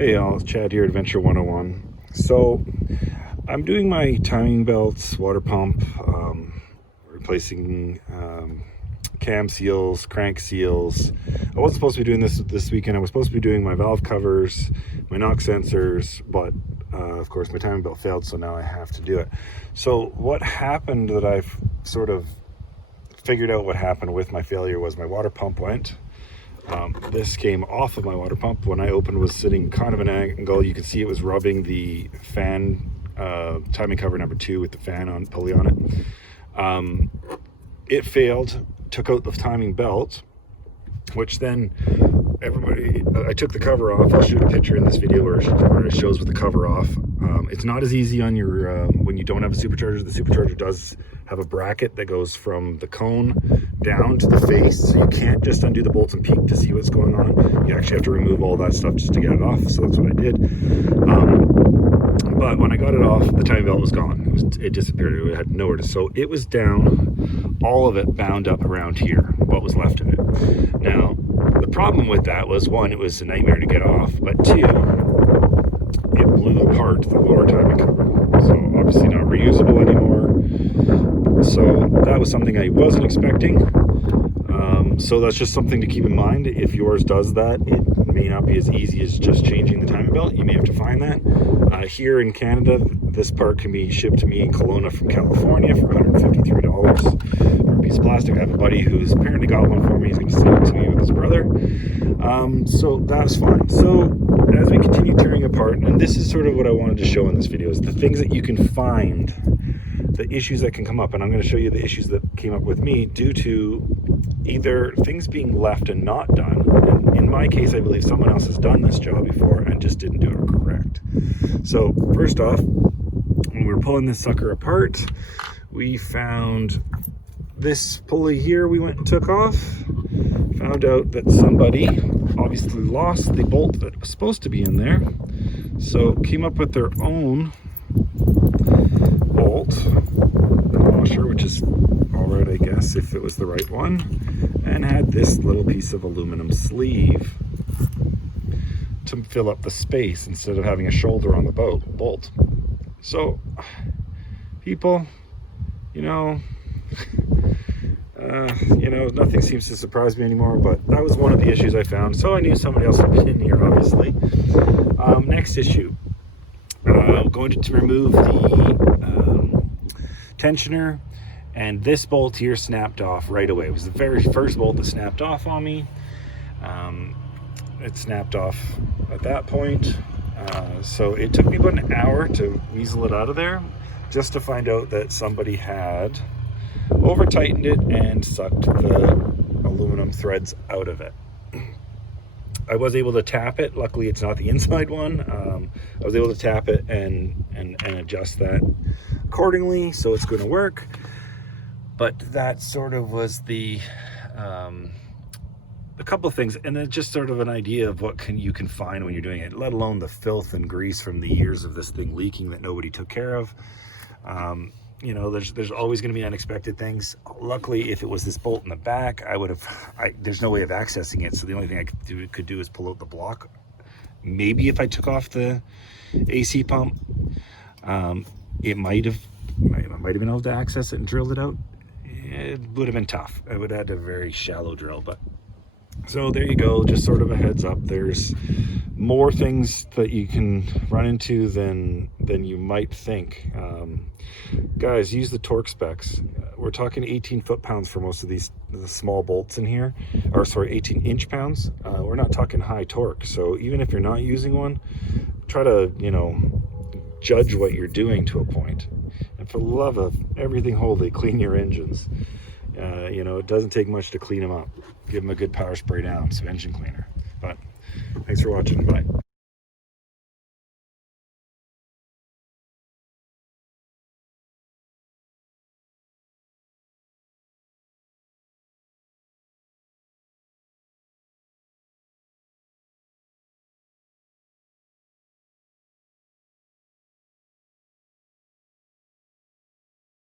Hey y'all, it's Chad here, Adventure 101. So I'm doing my timing belts, water pump, replacing cam seals, crank seals. I wasn't supposed to be doing this weekend. I was supposed to be doing my valve covers, my knock sensors, but of course my timing belt failed, so now I have to do it. So what happened that I've sort of figured out what happened with my failure was my water pump went. This came off of my water pump. When I opened, was sitting kind of an angle. You could see it was rubbing the fan, timing cover number 2 with the fan on, pulley on it. It failed, took out the timing belt, which then I took the cover off. I'll shoot a picture in this video where it shows with the cover off. It's not as easy on your, when you don't have a supercharger. The supercharger does have a bracket that goes from the cone down to the face, so you can't just undo the bolts and peek to see what's going on. You actually have to remove all that stuff just to get it off, so that's what I did. But when I got it off, the timing belt was gone. It disappeared. It had nowhere to, so it was down, all of it bound up around here, what was left of it. Now, the problem with that was, one, it was a nightmare to get off, but two, it blew apart the lower timing cover. So obviously not reusable anymore. So that was something I wasn't expecting. So that's just something to keep in mind. If yours does that, it may not be as easy as just changing the timing belt. You may have to find that. Here in Canada, this part can be shipped to me in Kelowna from California for $153 for a piece of plastic. I have a buddy who's apparently got one for me. He's going to send it to me with his brother. So that's fine. So as we continue tearing apart, and this is sort of what I wanted to show in this video, is the things that you can find, the issues that can come up. And I'm going to show you the issues that came up with me due to either things being left and not done. And in my case, I believe someone else has done this job before and just didn't do it correct. So first off, when we were pulling this sucker apart, we found this pulley here we went and took off. Found out that somebody obviously lost the bolt that was supposed to be in there. So came up with their own bolt. I'm not sure which is all right, I guess, if it was the right one. And had this little piece of aluminum sleeve to fill up the space instead of having a shoulder on the bolt. So, people, nothing seems to surprise me anymore, but that was one of the issues I found. So I knew somebody else would be in here, obviously. Next issue, going to remove the tensioner, and this bolt here snapped off right away. It was the very first bolt that snapped off on me. It snapped off at that point. So it took me about an hour to weasel it out of there, just to find out that somebody had over tightened it and sucked the aluminum threads out of it. I was able to tap it. Luckily it's not the inside one. I was able to tap it and adjust that accordingly, so it's going to work. But that sort of was a couple of things, and then just sort of an idea of what you can find when you're doing it, let alone the filth and grease from the years of this thing leaking that nobody took care of. There's always going to be unexpected things. Luckily, if it was this bolt in the back, there's no way of accessing it, so the only thing I could do is pull out the block. Maybe if I took off the AC pump, it might have been able to access it and drilled it out. It would have been tough. I would have had a very shallow drill, but so there you go. Just sort of a heads up. There's more things that you can run into than you might think. Guys, use the torque specs. We're talking 18 foot-pounds for most of the small bolts in here, or sorry, 18 inch-pounds. We're not talking high torque. So even if you're not using one, try to, judge what you're doing to a point. And for the love of everything holy, clean your engines. It doesn't take much to clean them up. Give them a good power spray down, some engine cleaner. But thanks for watching. Bye.